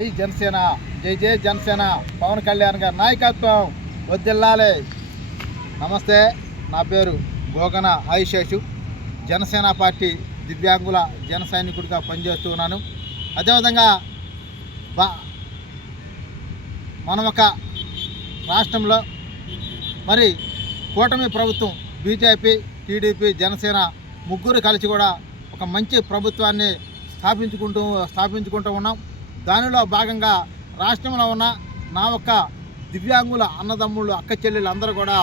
జై జనసేన, జై జై జనసేన, పవన్ కళ్యాణ్ గారి నాయకత్వం వర్ధిల్లాలి. నమస్తే, నా పేరు గోగన ఆయుషేషు. జనసేన పార్టీ దివ్యాంగుల జన సైనికుడిగా పనిచేస్తూ ఉన్నాను. అదేవిధంగా మనం ఒక రాష్ట్రంలో మరి కూటమి ప్రభుత్వం బీజేపీ, టీడీపీ, జనసేన ముగ్గురు కలిసి కూడా ఒక మంచి ప్రభుత్వాన్ని స్థాపించుకుంటూ ఉన్నాం. దానిలో భాగంగా రాష్ట్రంలో ఉన్న నా ఒక్క దివ్యాంగుల అన్నదమ్ముళ్ళు, అక్క చెల్లెళ్ళు అందరూ కూడా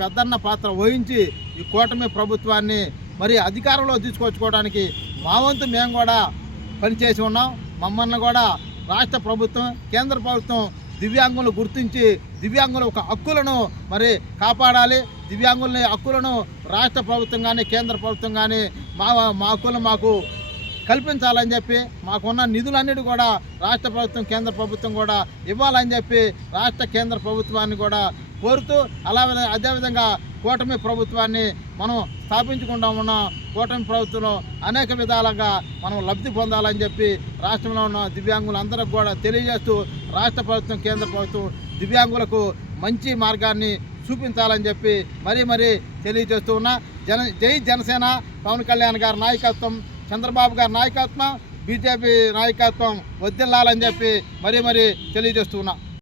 పెద్దన్న పాత్ర వహించి ఈ కూటమి ప్రభుత్వాన్ని మరి అధికారంలో తీసుకొచ్చుకోవడానికి మా వంతు మేము కూడా పనిచేసి ఉన్నాం. మమ్మల్ని కూడా రాష్ట్ర ప్రభుత్వం, కేంద్ర ప్రభుత్వం దివ్యాంగులను గుర్తించి దివ్యాంగుల ఒక హక్కులను మరి కాపాడాలి. దివ్యాంగుల హక్కులను రాష్ట్ర ప్రభుత్వం కానీ కేంద్ర ప్రభుత్వం కానీ మా హక్కులను మాకు కల్పించాలని చెప్పి, మాకున్న నిధులన్నిటి కూడా రాష్ట్ర ప్రభుత్వం, కేంద్ర ప్రభుత్వం కూడా ఇవ్వాలని చెప్పి రాష్ట్ర కేంద్ర ప్రభుత్వాన్ని కూడా కోరుతూ, అదేవిధంగా కూటమి ప్రభుత్వాన్ని మనం స్థాపించుకుంటూ ఉన్నాం. కూటమి ప్రభుత్వంలో అనేక విధాలుగా మనం లబ్ధి పొందాలని చెప్పి రాష్ట్రంలో ఉన్న దివ్యాంగులందరికీ కూడా తెలియజేస్తూ, రాష్ట్ర ప్రభుత్వం, కేంద్ర ప్రభుత్వం దివ్యాంగులకు మంచి మార్గాన్ని చూపించాలని చెప్పి మరీ తెలియజేస్తూ ఉన్నా. జై జనసేన, పవన్ కళ్యాణ్ గారి నాయకత్వం, చంద్రబాబు గారి నాయకత్వం, బీజేపీ నాయకత్వం వర్ధిల్లాలని చెప్పి మరీ తెలియజేస్తూ ఉన్నా.